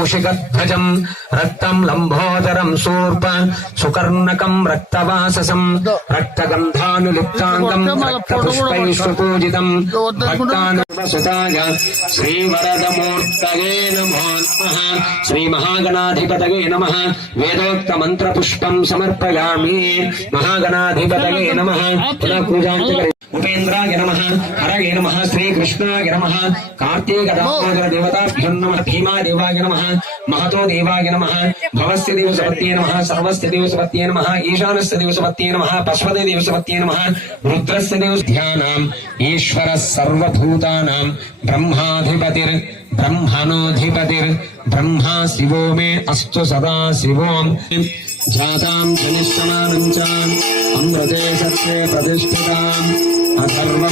कौशिकध्वजम् रक्तम् लम्बोदरम् शूर्प सुकर्णकम् रक्तवाससम् रक्तगन्धानुलिप्ताङ्गम् रक्तपुष्पैश्वपूजितम् भक्तानुसुताय श्रीवरदमूर्तये नमो नमः। श्रीमहागणाधिपतये नमः। वेदोक्तमन्त्रपुष्पम् समर्पयामि। महागणाधिपतये नमः। पुनः पूजाञ्च उपेन्द्राय नमः। हरये नमः। श्रीकृष्णाय नमः। कार्तीकदामोदर देवताभ्यो नमः। भीमादेवाय नमः। महतो देवाय नमः। भवस्य देवसपत्ये नमः। सर्वस्य देवसपत्ये नमः। ईशानस्य देवसपत्ये नमः। पशुपते देवसपत्ये नमः। रुद्रस्य देवध्यानाम् ईश्वरः सर्वभूतानां ब्रह्माधिपतिर्ब्रह्मणोऽधिपतिर्ब्रह्मा शिवो मे अस्तु सदा शिवो जातां जनिष्यमानं च अमृते सत्त्वे प्रतिष्ठिताम् अथर्व